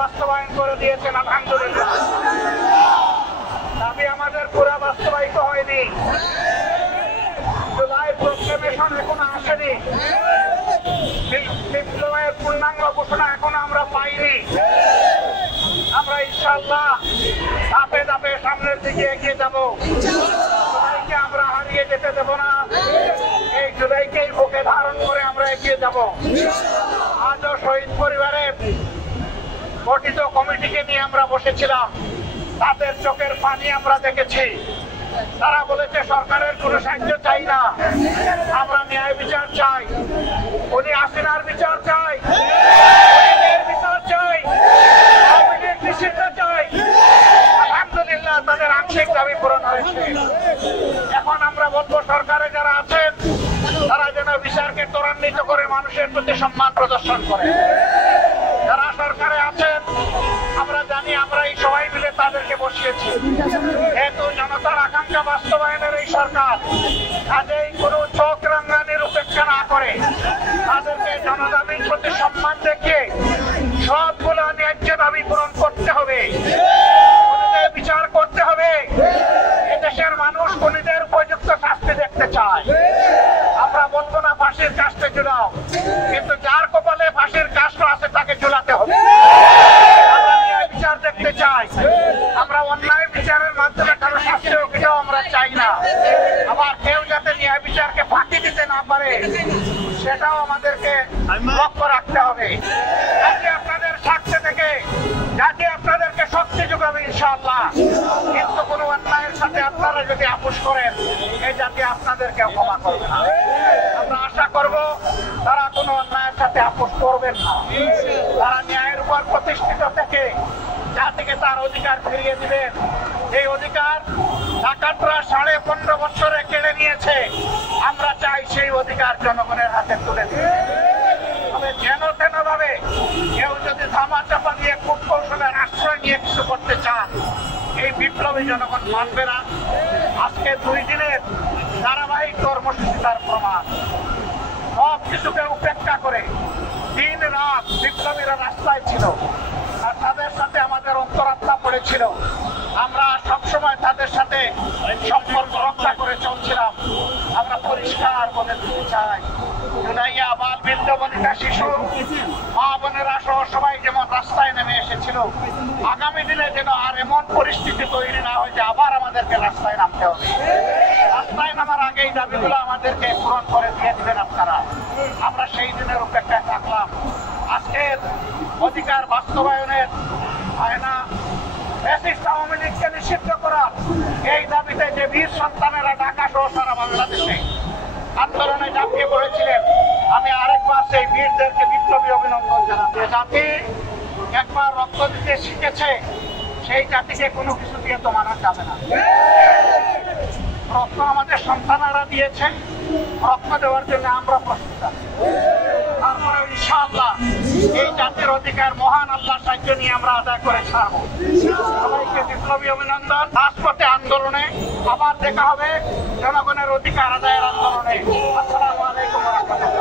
বাস্তবায়ন করে দিয়েছেন, আলহামদুলিল্লাহ। দাবি আমাদের পুরা বাস্তবায়িত হয়নি। জুলাই প্রক্লেমেশন এখনো আসেনি। বিপ্লবের পূর্ণাঙ্গ ঘোষণা এখনো আমরা পাইনি। আমরা ইনশাআল্লাহ ধাপে ধাপে সামনের দিকে এগিয়ে যাব। জুলাইকে আমরা হারিয়ে যেতে দেব না। এই জুলাইকেই বুকে ধারণ করে আমরা এগিয়ে যাব। আজও শহীদ পরিবারে গঠিত কমিটিকে নিয়ে আমরা বসেছিলাম। তাদের চোখের পানি আমরা দেখেছি। তারা বলেছে সরকারের কোনো সাহায্য চাই না, আমরা ন্যায় বিচার চাই। উনি হাসিনার বিচার চাই, বিচার চাই, নিষিদ্ধ চাই। আলহামদুলিল্লাহ তাদের আংশিক দাবি পূরণ হয়েছে। এখন আমরা বলবো সরকারে যারা আছেন তারা যেন বিচারকে ত্বরান্বিত করে মানুষের প্রতি সম্মান প্রদর্শন করে। যারা সরকারে আছেন আমরা জানি, আমরা এই সবাই মিলে তাদেরকে বসিয়েছি। যেহেতু জনতার আকাঙ্ক্ষা বাস্তবায়নের এই সরকার, কাজেই কোনো চোখ রাঙ্গানির উপেক্ষা না করে তাদেরকে জনদাবির প্রতি সম্মান দেখিয়ে সবগুলো ন্যায্য দাবি পূরণ করতে হবে, বিচার করতে হবে। এদেশের মানুষ খুনিদের উপযুক্ত শাস্তি দেখতে চায়। আমরা বলবো না ফাঁসির কাস্টে ঝুলাও, কিন্তু যার কপালে ফাঁসির কাস্ট আছে তাকে ঝুলাতে হবে। আমরা ন্যায় বিচার দেখতে চাই। আমরা অন্যায় বিচারের মাধ্যমে কারো শাস্তি হোক এটাও আমরা চাই না। আবার কেউ যাতে ন্যায় বিচারকে ফাঁকি দিতে না পারে সেটাও আমাদেরকে লক্ষ্য রাখতে হবে। আজকে আপনাদের স্বার্থে থেকে জাতি আপনাদেরকে শক্তি যোগাবে ইনশাআল্লাহ। কিন্তু কোনো অন্যায়ের সাথে আপনারা যদি আপোষ করেন এই জাতি আপনাদেরকে ক্ষমা করবে না। আমরা আশা করব তারা কোনো অন্যায়ের সাথে আপোষ করবেন না। তারা ন্যায়ের উপর প্রতিষ্ঠিত থেকে জাতিকে তার অধিকার ফিরিয়ে দিবেন। এই অধিকার ডাকাতরা 15.5 বছরে কেড়ে নিয়েছে। আমরা চাই সেই অধিকার জনগণের হাতে তুলে দিতে। তবে যেন তেন ভাবে কেউ যদি ধামা চাপা দিয়ে কূটকৌশলের আশ্রয় নিয়ে কিছু করতে চান, এই বিপ্লবী জনগণ মানবে না। আজকে 2 দিনের ধারাবাহিক কর্মসূচি তার প্রমাণ। সব কিছুকে উপেক্ষা করে দিন রাত বিপ্লবীরা রাস্তায় ছিল আর তাদের সাথে আমাদের অন্তরাত্মা পড়েছিল। আমরা সবসময় তাদের সাথে সম্পর্ক রক্ষা করে চলছিলাম। আমরা পরিষ্কার বলে দিতে চাই, জুলাইয়া বাল বৃদ্ধ বনিতা শিশু মা বোনেরা সহ সবাই যেমন রাস্তায় নেমে এসেছিল, আগামী দিনে যেন আর এমন পরিস্থিতি তৈরি না হয় যে আবার আমাদেরকে রাস্তায় নামতে হবে। রাস্তায় নামার আগেই দাবিগুলো আমাদেরকে পূরণ করে দিয়ে দিবেন আপনারা। আমরা সেই দিনের অপেক্ষায় থাকলাম। আজকের অধিকার বাস্তবায়নের আয়না আওয়ামী লীগকে নিষিদ্ধ করার এই দাবিতে যে বীর সন্তানেরা ঢাকা সহ সারা বাংলাদেশে আন্দোলনে ঝাঁপিয়ে পড়েছিলেন, আমি আরেকবার সেই বীরদেরকে বিপ্লবী অভিনন্দন জানাতে। জাতি একবার রক্ত দিতে শিখেছে, সেই জাতিকে কোনো কিছু দিয়ে তো মানা যাবে না। রক্ত আমাদের সন্তানেরা দিয়েছে, রক্ত দেওয়ার জন্য আমরা প্রস্তুত আছি। তারপরে ইনশাআল্লাহ এই জাতির অধিকার মহান আল্লাহর সাহায্য নিয়ে আমরা আদায় করে ছাড়বো। সবাইকে বিপ্লবী অভিনন্দন। রাজপথে আন্দোলনে আবার দেখা হবে জনগণের অধিকার আদায়ের আন্দোলনে। আসসালামু আলাইকুম ওয়া রাহমাতুল্লাহ।